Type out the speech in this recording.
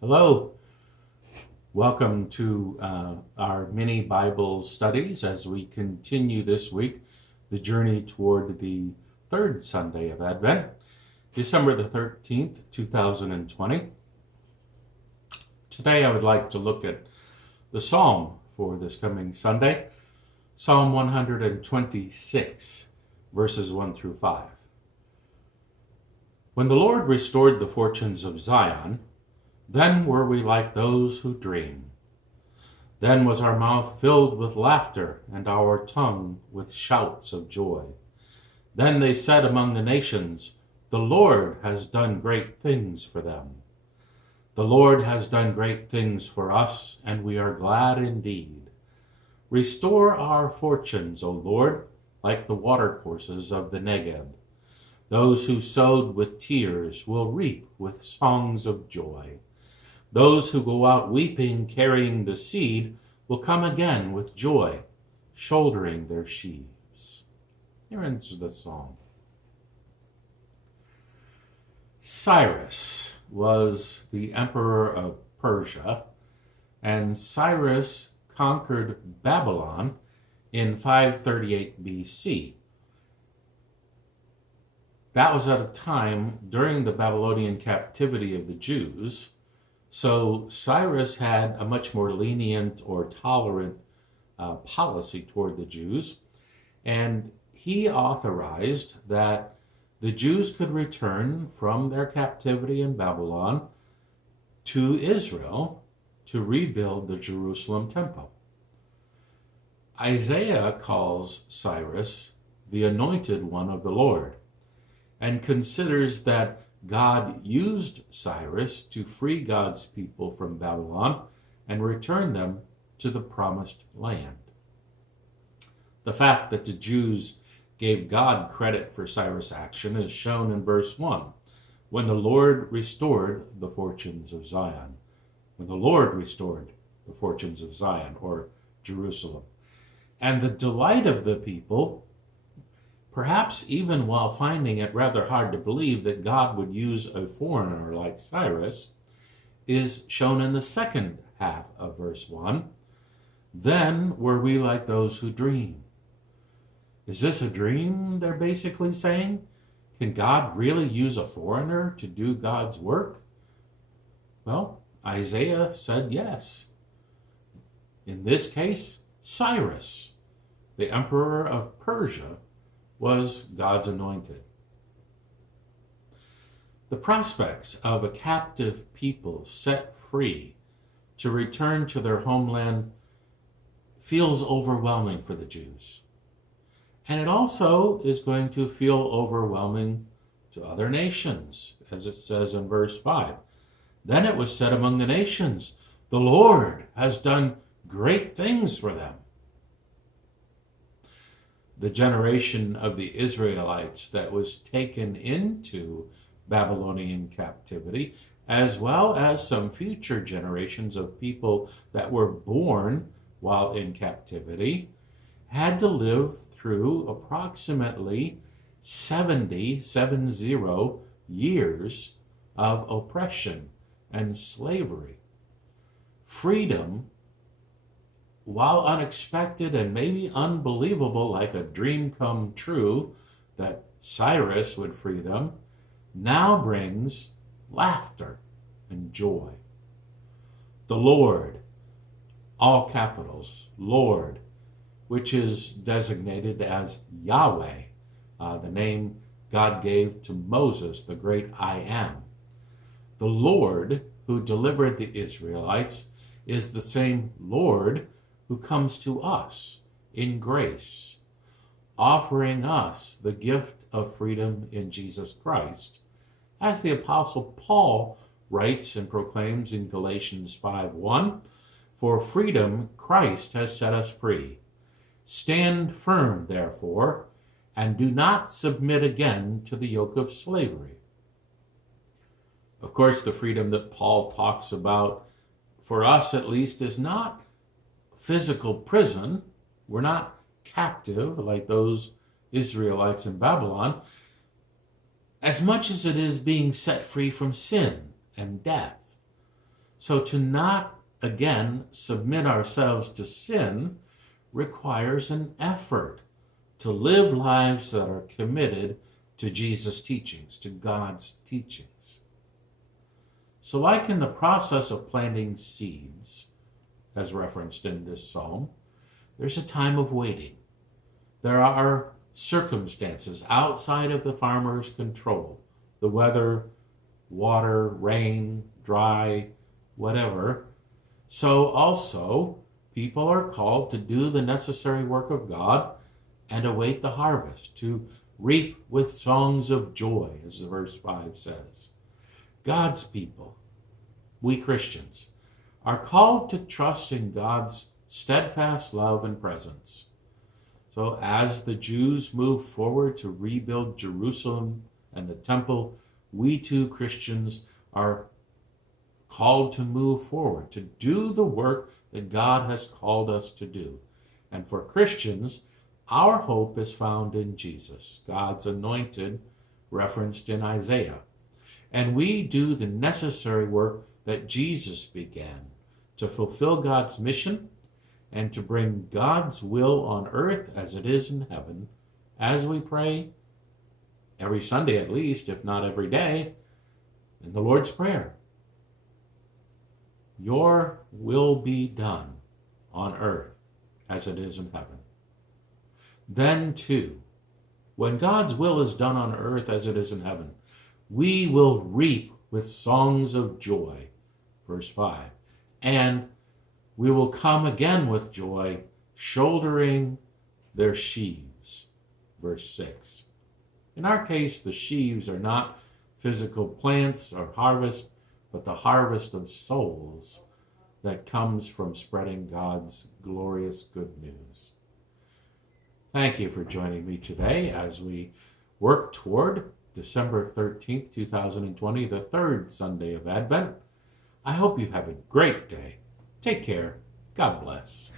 Hello, welcome to our mini Bible studies as we continue this week the journey toward the third Sunday of Advent, December the 13th, 2020. Today I would like to look at the psalm for this coming Sunday, Psalm 126, verses 1 through 5. When the Lord restored the fortunes of Zion, then were we like those who dream. Then was our mouth filled with laughter, and our tongue with shouts of joy. Then they said among the nations, the Lord has done great things for them. The Lord has done great things for us, and we are glad indeed. Restore our fortunes, O Lord, like the watercourses of the Negeb. Those who sowed with tears will reap with songs of joy. Those who go out weeping, carrying the seed, will come again with joy, shouldering their sheaves. Here ends the song. Cyrus was the emperor of Persia, and Cyrus conquered Babylon in 538 BC. That was at a time during the Babylonian captivity of the Jews. So Cyrus had a much more lenient or tolerant policy toward the Jews, and he authorized that the Jews could return from their captivity in Babylon to Israel to rebuild the Jerusalem temple. Isaiah calls Cyrus the anointed one of the Lord and considers that God used Cyrus to free God's people from Babylon and return them to the promised land. The fact that the Jews gave God credit for Cyrus' action is shown in verse 1, when the Lord restored the fortunes of Zion. When the Lord restored the fortunes of Zion, or Jerusalem. And the delight of the people, perhaps even while finding it rather hard to believe that God would use a foreigner like Cyrus, is shown in the second half of verse 1. Then were we like those who dream. Is this a dream, they're basically saying? Can God really use a foreigner to do God's work? Well, Isaiah said yes. In this case, Cyrus, the emperor of Persia, was God's anointed. The prospects of a captive people set free to return to their homeland feels overwhelming for the Jews. And it also is going to feel overwhelming to other nations, as it says in verse 5. Then it was said among the nations, the Lord has done great things for them. The generation of the Israelites that was taken into Babylonian captivity, as well as some future generations of people that were born while in captivity, had to live through approximately 70 years of oppression and slavery. Freedom, while unexpected and maybe unbelievable, like a dream come true that Cyrus would free them, now brings laughter and joy. The Lord, all capitals, Lord, which is designated as Yahweh, the name God gave to Moses, the great I Am. The Lord who delivered the Israelites is the same Lord who comes to us in grace, offering us the gift of freedom in Jesus Christ, as the Apostle Paul writes and proclaims in Galatians 5:1, "For freedom Christ has set us free. Stand firm, therefore, and do not submit again to the yoke of slavery." Of course, the freedom that Paul talks about, for us at least, is not physical prison. We're not captive like those Israelites in Babylon, as much as it is being set free from sin and death. So to not, again, submit ourselves to sin requires an effort to live lives that are committed to Jesus' teachings, to God's teachings. So like in the process of planting seeds, as referenced in this psalm, there's a time of waiting. There are circumstances outside of the farmer's control. The weather, water, rain, dry, whatever. So also, people are called to do the necessary work of God and await the harvest, to reap with songs of joy, as verse 5 says. God's people, we Christians, are called to trust in God's steadfast love and presence. So as the Jews move forward to rebuild Jerusalem and the temple, we too, Christians, are called to move forward, to do the work that God has called us to do. And for Christians, our hope is found in Jesus, God's anointed, referenced in Isaiah. And we do the necessary work that Jesus began to fulfill God's mission and to bring God's will on earth as it is in heaven, as we pray every Sunday at least, if not every day, in the Lord's Prayer. Your will be done on earth as it is in heaven. Then too, when God's will is done on earth as it is in heaven, we will reap with songs of joy, verse 5, and we will come again with joy, shouldering their sheaves, verse 6. In our case, the sheaves are not physical plants or harvest, but the harvest of souls that comes from spreading God's glorious good news. Thank you for joining me today as we work toward December 13th, 2020, the third Sunday of Advent. I hope you have a great day. Take care. God bless.